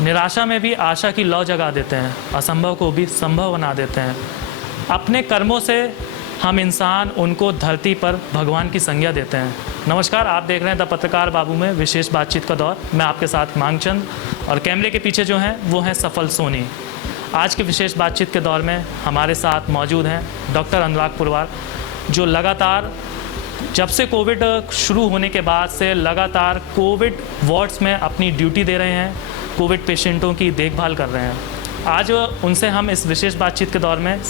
निराशा में भी आशा की लौ जगा देते हैं, असंभव को भी संभव बना देते हैं। अपने कर्मों से हम इंसान उनको धरती पर भगवान की संज्ञा देते हैं। नमस्कार, आप देख रहे हैं द पत्रकार बाबू में विशेष बातचीत का दौर। मैं आपके साथ मांगचंद और कैमरे के पीछे जो हैं वो हैं सफल सोनी। आज के विशेष बातचीत के दौर में हमारे साथ मौजूद हैं डॉक्टर अनुराग पुरवार, जो लगातार जब से कोविड शुरू होने के बाद से लगातार कोविड वार्ड्स में अपनी ड्यूटी दे रहे हैं, कोविड पेशेंटों की देखभाल कर रहे हैं। आज उनसे हम इस विशेष बातचीत के दौर में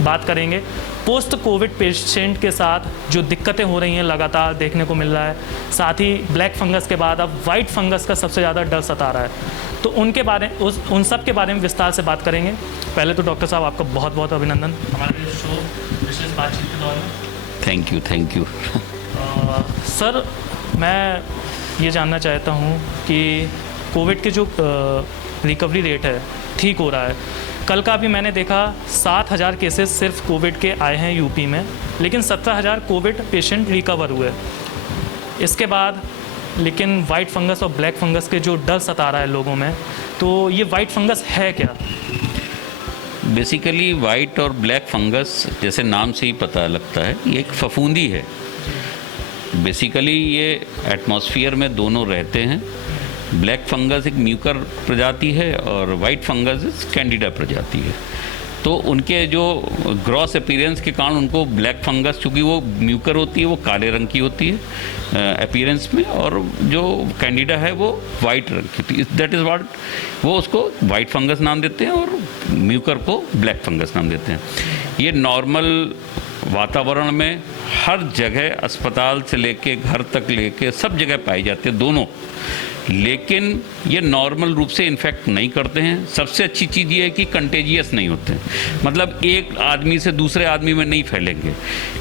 बात करेंगे पोस्ट कोविड पेशेंट के साथ जो दिक्कतें हो रही हैं लगातार देखने को मिल रहा है। साथ ही ब्लैक फंगस के बाद अब वाइट फंगस का सबसे ज़्यादा डर सता रहा है, तो उन सब के बारे में विस्तार से बात करेंगे। पहले तो डॉक्टर साहब आपका बहुत बहुत अभिनंदन हमारे शो विशेष बातचीत के दौर में। थैंक यू सर, मैं ये जानना चाहता हूँ कि कोविड के जो रिकवरी रेट है, ठीक हो रहा है। कल का भी मैंने देखा 7,000 केसेस सिर्फ कोविड के आए हैं यूपी में, लेकिन 17,000 कोविड पेशेंट रिकवर हुए। इसके बाद लेकिन वाइट फंगस और ब्लैक फंगस के जो डर सता रहा है लोगों में, तो ये वाइट फंगस है क्या? बेसिकली वाइट और ब्लैक फंगस जैसे नाम से ही पता लगता है, ये एक फफूंदी है। बेसिकली ये एटमॉस्फेयर में दोनों रहते हैं। ब्लैक फंगस एक म्यूकर प्रजाति है और वाइट फंगस कैंडिडा प्रजाति है। तो उनके जो ग्रॉस अपीयरेंस के कारण उनको ब्लैक फंगस, चूँकि वो म्यूकर होती है, वो काले रंग की होती है अपीयरेंस में, और जो कैंडिडा है वो वाइट रंग की होती है। दैट इज़ व्हाट वो उसको वाइट फंगस नाम देते हैं और म्यूकर को ब्लैक फंगस नाम देते हैं। ये नॉर्मल वातावरण में हर जगह, अस्पताल से लेके घर तक लेके सब जगह पाई जाती है दोनों, लेकिन ये नॉर्मल रूप से इन्फेक्ट नहीं करते हैं। सबसे अच्छी चीज़ ये है कि कंटेजियस नहीं होते हैं, मतलब एक आदमी से दूसरे आदमी में नहीं फैलेंगे,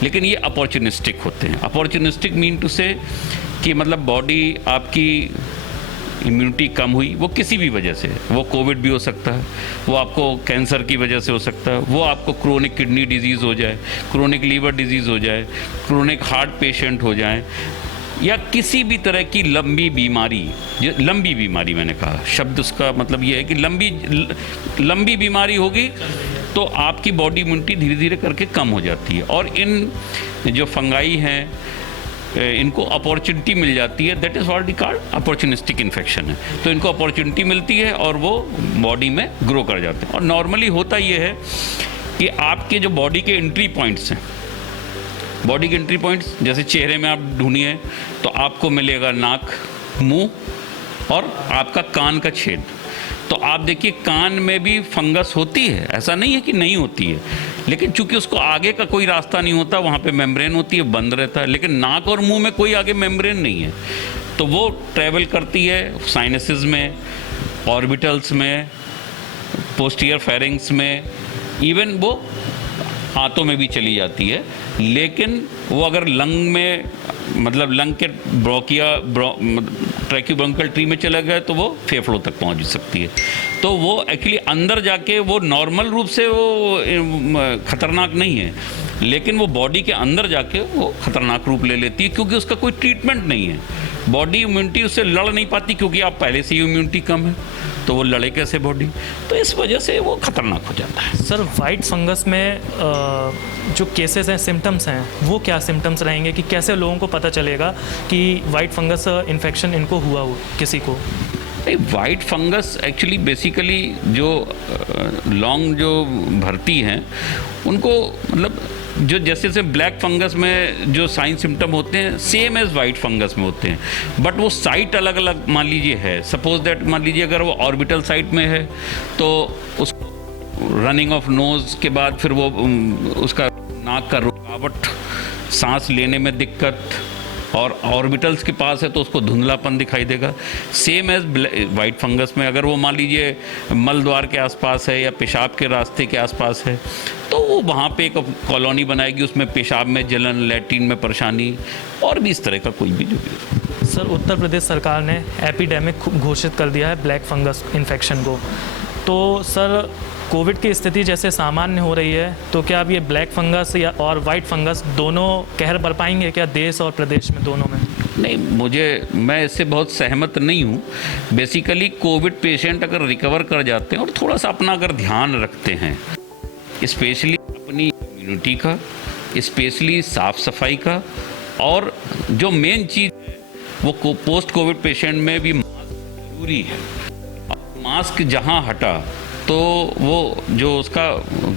लेकिन ये अपॉर्चुनिस्टिक होते हैं। अपॉर्चुनिस्टिक मीन टू से कि मतलब बॉडी आपकी इम्यूनिटी कम हुई, वो किसी भी वजह से, वो कोविड भी हो सकता है, वो आपको कैंसर की वजह से हो सकता है, वो आपको क्रोनिक किडनी डिजीज़ हो जाए, क्रोनिक लीवर डिजीज़ हो जाए, क्रोनिक हार्ट पेशेंट हो जाए, या किसी भी तरह की लंबी बीमारी मैंने कहा, शब्द उसका मतलब ये है कि लंबी बीमारी होगी तो आपकी बॉडी इम्यूनिटी धीरे धीरे करके कम हो जाती है। और इन जो फंगाई हैं इनको अपॉर्चुनिटी मिल जाती है, that is what we call opportunistic infection है। तो इनको अपॉर्चुनिटी मिलती है और वो बॉडी में ग्रो कर जाते हैं। और नॉर्मली होता ये है कि आपके जो बॉडी के एंट्री पॉइंट्स हैं, बॉडी के एंट्री पॉइंट्स जैसे चेहरे में आप ढूंढिए तो आपको मिलेगा नाक, मुंह और आपका कान का छेद। तो आप देखिए कान में भी फंगस होती है, ऐसा नहीं है कि नहीं होती है, लेकिन चूंकि उसको आगे का कोई रास्ता नहीं होता, वहाँ पे मेम्ब्रेन होती है, बंद रहता है। लेकिन नाक और मुंह में कोई आगे मेम्ब्रेन नहीं है, तो वो ट्रैवल करती है साइनसेस में, ऑर्बिटल्स में, पोस्टीरियर फेरिंग्स में, इवन वो हाथों में भी चली जाती है। लेकिन वो अगर लंग में, मतलब लंग के ट्रैक्यूब्रोंकियल ट्री में चला गया तो वो फेफड़ों तक पहुंच सकती है। तो वो एक्चुअली अंदर जाके वो नॉर्मल रूप से वो खतरनाक नहीं है, लेकिन वो बॉडी के अंदर जाके वो खतरनाक रूप ले लेती है, क्योंकि उसका कोई ट्रीटमेंट नहीं है। बॉडी इम्यूनिटी उससे लड़ नहीं पाती, क्योंकि आप पहले से ही इम्यूनिटी कम है, तो वो लड़े कैसे बॉडी, तो इस वजह से वो खतरनाक हो जाता है। सर, वाइट फंगस में जो केसेस हैं, सिम्टम्स हैं, वो क्या सिम्टम्स रहेंगे कि कैसे लोगों को पता चलेगा कि वाइट फंगस इन्फेक्शन इनको हुआ हो किसी को? वाइट फंगस एक्चुअली बेसिकली जो लॉन्ग जो भरती हैं उनको, मतलब जो जैसे जैसे ब्लैक फंगस में जो साइन सिम्टम होते हैं सेम एज वाइट फंगस में होते हैं, बट वो साइट अलग अलग मान लीजिए है। सपोज दैट मान लीजिए अगर वो ऑर्बिटल साइट में है तो उसको रनिंग ऑफ नोज के बाद फिर वो उसका नाक का रुकावट, सांस लेने में दिक्कत, और ऑर्बिटल्स के पास है तो उसको धुंधलापन दिखाई देगा। सेम एज वाइट फंगस में अगर वो मान लीजिए मल द्वार के आसपास है या पेशाब के रास्ते के आसपास है तो वो वहाँ पे एक कॉलोनी बनाएगी, उसमें पेशाब में जलन, लैट्रिन में परेशानी, और भी इस तरह का कोई भी जो भी। सर, उत्तर प्रदेश सरकार ने एपिडेमिक घोषित कर दिया है ब्लैक फंगस इन्फेक्शन को, तो सर कोविड की स्थिति जैसे सामान्य हो रही है, तो क्या अब ये ब्लैक फंगस या और वाइट फंगस दोनों कहर बरपाएंगे क्या देश और प्रदेश में, दोनों में? नहीं, मैं इससे बहुत सहमत नहीं हूँ। बेसिकली कोविड पेशेंट अगर रिकवर कर जाते हैं और थोड़ा सा अपना अगर ध्यान रखते हैं, स्पेशली अपनी इम्यूनिटी का, स्पेशली साफ सफाई का, और जो मेन चीज़ है वो पोस्ट कोविड पेशेंट में भी मास्क जरूरी है। मास्क जहाँ हटा तो वो जो उसका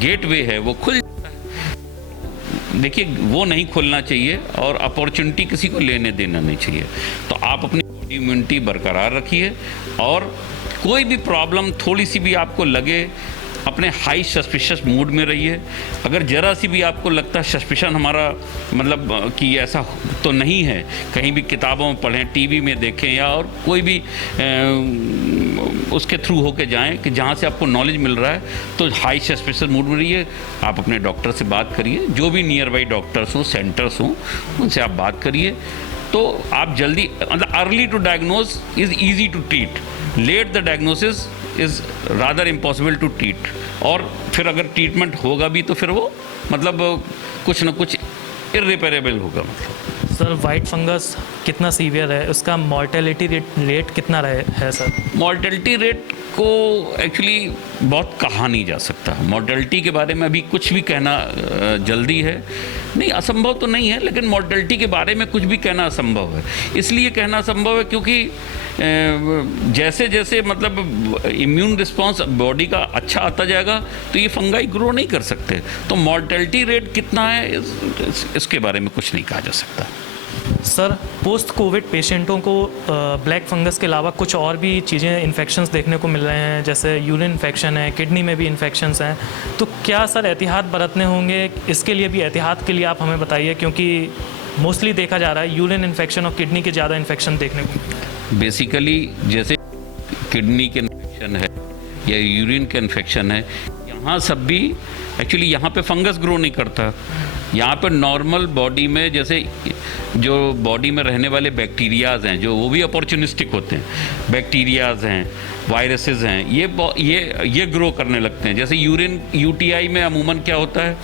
गेटवे है वो खुल जाता है। देखिए, वो नहीं खुलना चाहिए और अपॉर्चुनिटी किसी को लेने देना नहीं चाहिए। तो आप अपनी बॉडी इम्यूनिटी बरकरार रखिए, और कोई भी प्रॉब्लम थोड़ी सी भी आपको लगे, अपने हाई सस्पिशियस मूड में रहिए। अगर ज़रा सी भी आपको लगता है सस्पिशन हमारा मतलब कि ऐसा तो नहीं है, कहीं भी किताबों में पढ़ें, टीवी में देखें, या और कोई भी उसके थ्रू होके जाएं कि जहाँ से आपको नॉलेज मिल रहा है, तो हाई सस्पिशियस मूड में रहिए। आप अपने डॉक्टर से बात करिए, जो भी नियर बाई डॉक्टर्स हों, सेंटर्स हों, उनसे आप बात करिए। तो आप जल्दी, मतलब early to diagnose is easy to treat, late the diagnosis is rather impossible to treat. और फिर अगर ट्रीटमेंट होगा भी तो फिर वो मतलब कुछ ना कुछ इररिपेरेबल होगा। मतलब सर, वाइट फंगस कितना सीवियर है, उसका मॉर्टेलिटी रेट कितना है सर? मॉर्टेलिटी रेट को एक्चुअली बहुत कहा नहीं जा सकता। मॉर्टेलिटी के बारे में अभी कुछ भी कहना जल्दी है, नहीं असंभव तो नहीं है, लेकिन मॉर्टेलिटी के बारे में कुछ भी कहना असंभव है। इसलिए कहना असंभव है क्योंकि जैसे जैसे मतलब इम्यून रिस्पांस बॉडी का अच्छा आता जाएगा तो ये फंगाई ग्रो नहीं कर सकते। तो मॉर्टेलिटी रेट कितना है इसके बारे में कुछ नहीं कहा जा सकता। सर, पोस्ट कोविड पेशेंटों को ब्लैक फंगस के अलावा कुछ और भी चीज़ें इन्फेक्शंस देखने को मिल रहे हैं, जैसे यूरिन इन्फेक्शन है, किडनी में भी इन्फेक्शंस हैं। तो क्या सर एहतियात बरतने होंगे? इसके लिए भी एहतियात के लिए आप हमें बताइए, क्योंकि मोस्टली देखा जा रहा है यूरिन इन्फेक्शन और किडनी के ज़्यादा इन्फेक्शन देखने को मिल रहा है। बेसिकली जैसे किडनी के इन्फेक्शन है या यूरिन का इन्फेक्शन है, यहाँ सब भी एक्चुअली यहाँ पे फंगस ग्रो नहीं करता। यहाँ पर नॉर्मल बॉडी में जैसे जो बॉडी में रहने वाले बैक्टीरियाज़ हैं, जो वो भी अपॉर्चुनिस्टिक होते हैं, बैक्टीरियाज़ हैं, वायरसेस हैं, ये ग्रो करने लगते हैं। जैसे यूरिन यूटीआई में अमूमन क्या होता है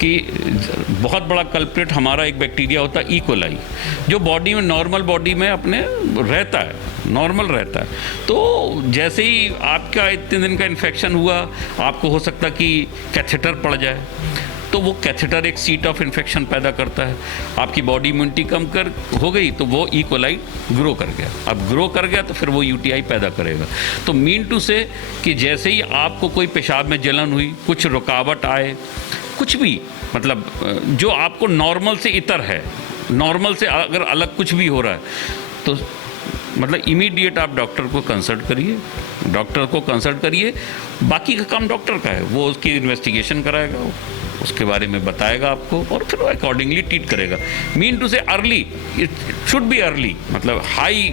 कि बहुत बड़ा कल्प्रिट हमारा एक बैक्टीरिया होता है, ई कोलाई, जो बॉडी में नॉर्मल बॉडी में अपने रहता है, नॉर्मल रहता है। तो जैसे ही आपका इतने दिन का इन्फेक्शन हुआ, आपको हो सकता कि कैथेटर पड़ जाए, तो वो कैथेटर एक सीट ऑफ इन्फेक्शन पैदा करता है। आपकी बॉडी इम्यूनिटी कम कर हो गई तो वो ई कोलाई ग्रो कर गया। अब ग्रो कर गया तो फिर वो यूटीआई पैदा करेगा। तो मीन टू से कि जैसे ही आपको कोई पेशाब में जलन हुई, कुछ रुकावट आए, कुछ भी मतलब जो आपको नॉर्मल से इतर है, नॉर्मल से अगर अलग कुछ भी हो रहा है, तो मतलब इमीडिएट आप डॉक्टर को कंसल्ट करिए, डॉक्टर को कंसल्ट करिए। बाकी का काम डॉक्टर का है, वो उसकी इन्वेस्टिगेशन कराएगा, उसके बारे में बताएगा आपको, और फिर अकॉर्डिंगली ट्रीट करेगा। मीन टू से early, it should be early, मतलब हाई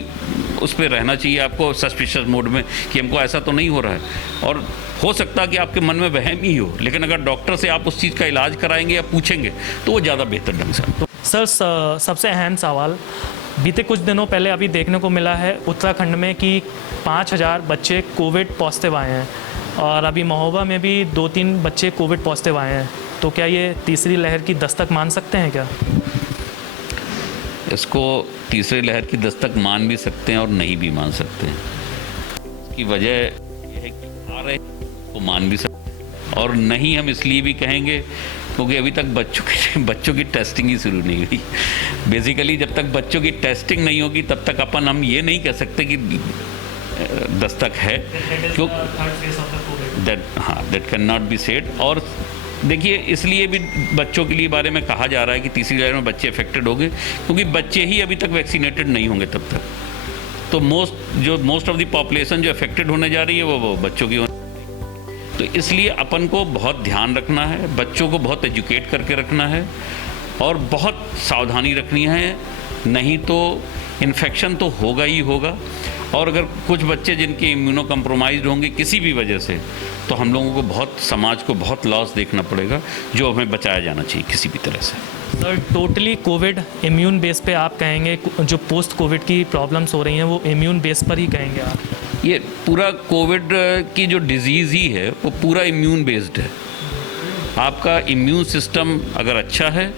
उस पर रहना चाहिए आपको सस्पिशियस मोड में कि हमको ऐसा तो नहीं हो रहा है। और हो सकता है कि आपके मन में वहम ही हो, लेकिन अगर डॉक्टर से आप उस चीज़ का इलाज कराएंगे या पूछेंगे तो वो ज़्यादा बेहतर ढंग से। सर, सबसे अहम सवाल, बीते कुछ दिनों पहले अभी देखने को मिला है उत्तराखंड में कि 5000 बच्चे कोविड पॉजिटिव आए हैं, और अभी महोबा में भी 2-3 बच्चे कोविड पॉजिटिव आए हैं। तो क्या ये तीसरी लहर की दस्तक मान सकते हैं क्या? इसको तीसरी लहर की दस्तक मान भी सकते हैं और नहीं भी मान सकते हैं। इसकी वजह यह है कि आ रहे को मान भी सकते हैं, और नहीं हम इसलिए भी कहेंगे क्योंकि अभी तक बच्चों की टेस्टिंग ही शुरू नहीं हुई। बेसिकली जब तक बच्चों की टेस्टिंग नहीं होगी तब तक अपन हम ये नहीं कह सकते कि दस्तक है, क्यों that can not be said. और देखिए, इसलिए भी बच्चों के लिए बारे में कहा जा रहा है कि तीसरी लहर में बच्चे अफेक्टेड होंगे, क्योंकि बच्चे ही अभी तक वैक्सीनेटेड नहीं होंगे तब तक। तो मोस्ट ऑफ द पॉपुलेशन जो अफेक्टेड होने जा रही है वो बच्चों की। तो इसलिए अपन को बहुत ध्यान रखना है, बच्चों को बहुत एजुकेट करके रखना है, और बहुत सावधानी रखनी है, नहीं तो इन्फेक्शन तो होगा ही होगा। और अगर कुछ बच्चे जिनके इम्यूनो कम्प्रोमाइज्ड होंगे किसी भी वजह से, तो हम लोगों को बहुत, समाज को बहुत लॉस देखना पड़ेगा, जो हमें बचाया जाना चाहिए किसी भी तरह से। Sir, totally Covid immune base पे आप कहेंगे, जो पोस्ट कोविड की प्रॉब्लम्स हो रही हैं वो इम्यून बेस पर ही कहेंगे आप? ये पूरा कोविड की जो डिजीज़ ही है वो पूरा इम्यून बेस्ड है। आपका इम्यून सिस्टम अगर अच्छा है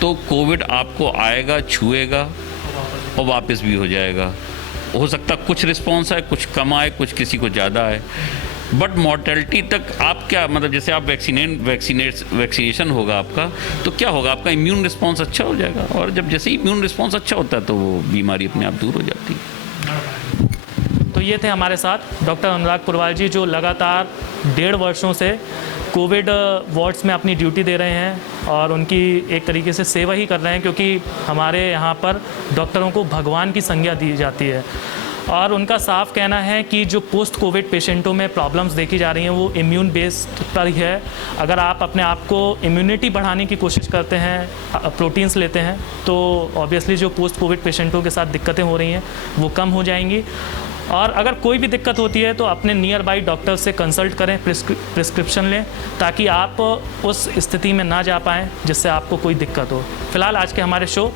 तो कोविड आपको आएगा, छुएगा और वापस भी हो जाएगा। हो सकता कुछ रिस्पॉन्स आए, कुछ कम आए, कुछ किसी को ज़्यादा आए, बट मॉर्टेलिटी तक आप क्या मतलब जैसे आप वैक्सीनेशन होगा आपका, तो क्या होगा, आपका इम्यून रिस्पॉन्स अच्छा हो जाएगा, और जब जैसे ही इम्यून रिस्पॉन्स अच्छा होता है तो वो बीमारी अपने आप दूर हो जाती है। तो ये थे हमारे साथ डॉक्टर अनुराग पुरवाल जी, जो लगातार 1.5 वर्षों से कोविड वार्ड्स में अपनी ड्यूटी दे रहे हैं और उनकी एक तरीके से सेवा ही कर रहे हैं, क्योंकि हमारे यहाँ पर डॉक्टरों को भगवान की संज्ञा दी जाती है। और उनका साफ कहना है कि जो पोस्ट कोविड पेशेंटों में प्रॉब्लम्स देखी जा रही हैं वो इम्यून बेस्ड पर ही है। अगर आप अपने आप को इम्यूनिटी बढ़ाने की कोशिश करते हैं, प्रोटीन्स लेते हैं, तो ऑब्वियसली जो पोस्ट कोविड पेशेंटों के साथ दिक्कतें हो रही हैं वो कम हो जाएंगी। और अगर कोई भी दिक्कत होती है तो अपने नियर बाई डॉक्टर से कंसल्ट करें, प्रिस्क्रिप्शन लें, ताकि आप उस स्थिति में ना जा पाएँ जिससे आपको कोई दिक्कत हो। फिलहाल आज के हमारे शो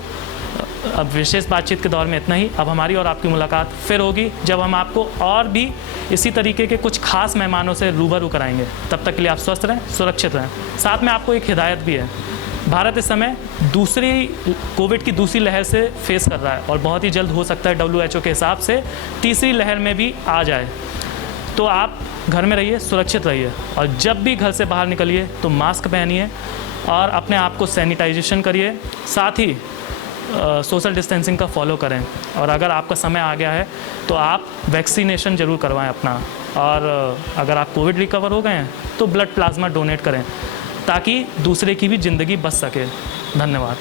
अब विशेष बातचीत के दौर में इतना ही। अब हमारी और आपकी मुलाकात फिर होगी जब हम आपको और भी इसी तरीके के कुछ खास मेहमानों से रूबरू कराएंगे। तब तक के लिए आप स्वस्थ रहें, सुरक्षित रहें। साथ में आपको एक हिदायत भी है, भारत इस समय कोविड की दूसरी लहर से फेस कर रहा है और बहुत ही जल्द हो सकता है WHO के हिसाब से तीसरी लहर में भी आ जाए। तो आप घर में रहिए, सुरक्षित रहिए, और जब भी घर से बाहर निकलिए तो मास्क पहनिए और अपने आप को सैनिटाइजेशन करिए, साथ ही सोशल डिस्टेंसिंग का फॉलो करें। और अगर आपका समय आ गया है तो आप वैक्सीनेशन ज़रूर करवाएं अपना, और अगर आप कोविड रिकवर हो गए हैं तो ब्लड प्लाज्मा डोनेट करें ताकि दूसरे की भी ज़िंदगी बच सके। धन्यवाद।